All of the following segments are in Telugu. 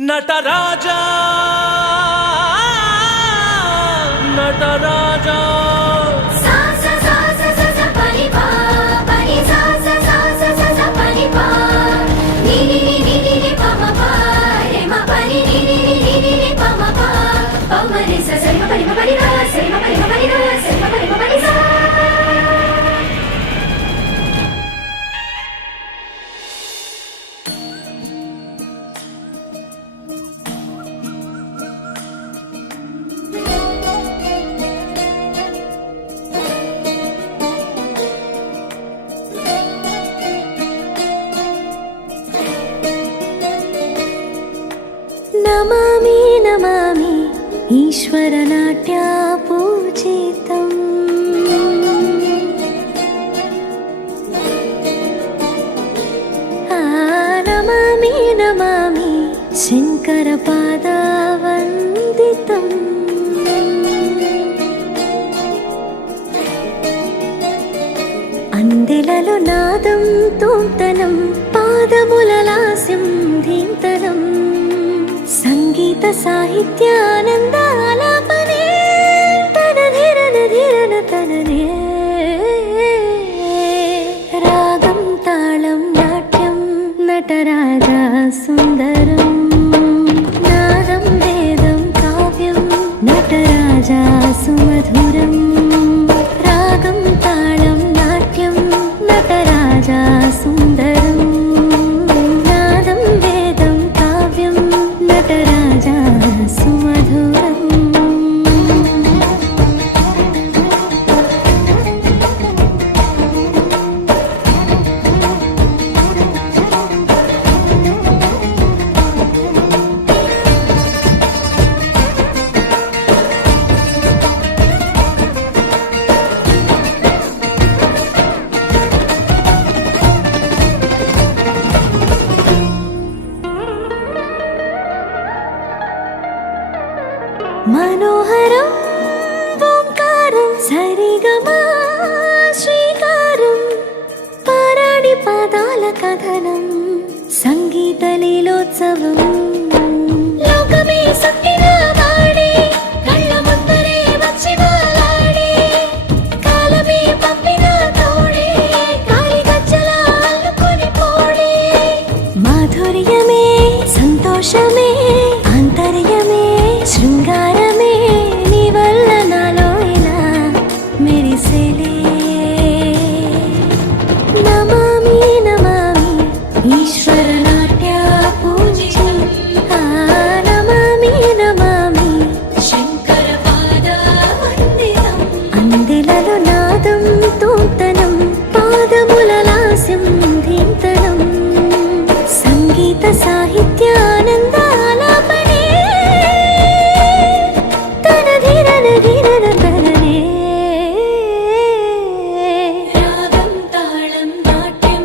నటరాజా నటరాజా నమామి నమామి ఈశ్వర నాట్యా పూజితం నమామి నమామి శంకర పాదవందితం అందెలలో నాదం తోంతనం పాదముల లాస్యం ధీంతనం సంగీత సాహిత్యానందాలాపనే తన ధీరన ధీరన తననే రాగం తాళం నాట్యం నటరాజా సుందరం నాదం వేదం కావ్యం నటరాజా సుమధురం రాగం తాళం నాట్యం నటరాజా సుందరం నాదం వేదం కావ్యం నటరాజా సుమధురం మనోహరం ఓంకారం సరిగమా శ్రీకారం పారాడి పాదాల కథనం సంగీత లీలోత్సవం లోకమే సత్తిగా వాడే కళ్ళ ముందరే వచ్చి వాలాడే కాలమే పంపిన తోడే కాలి గజ్జల అల్లుకొని పోడే మాధుర్యమే సంతోషమే ఆంతర్యమే శృంగారమే నీ వల్ల నాలో ఇలా మెరిసేలే నమామి నమామి ఈశ్వర నాట్యా పూజితం నమామి నమామి శంకర పాదవందితం అందెలలో నాదం తోంతనం పాదముల లాస్యం ధీంతనం సంగీత సాహిత్యానందాలాపనే తన ధీరన ధీరన తననే రాగం తాళం నాట్యం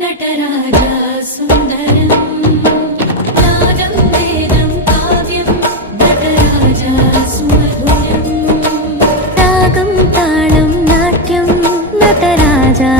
నటరాజా సుందరం నాదం వేదం కావ్యం నటరాజా సుమధురం రాగం తాళం నాట్యం నటరాజా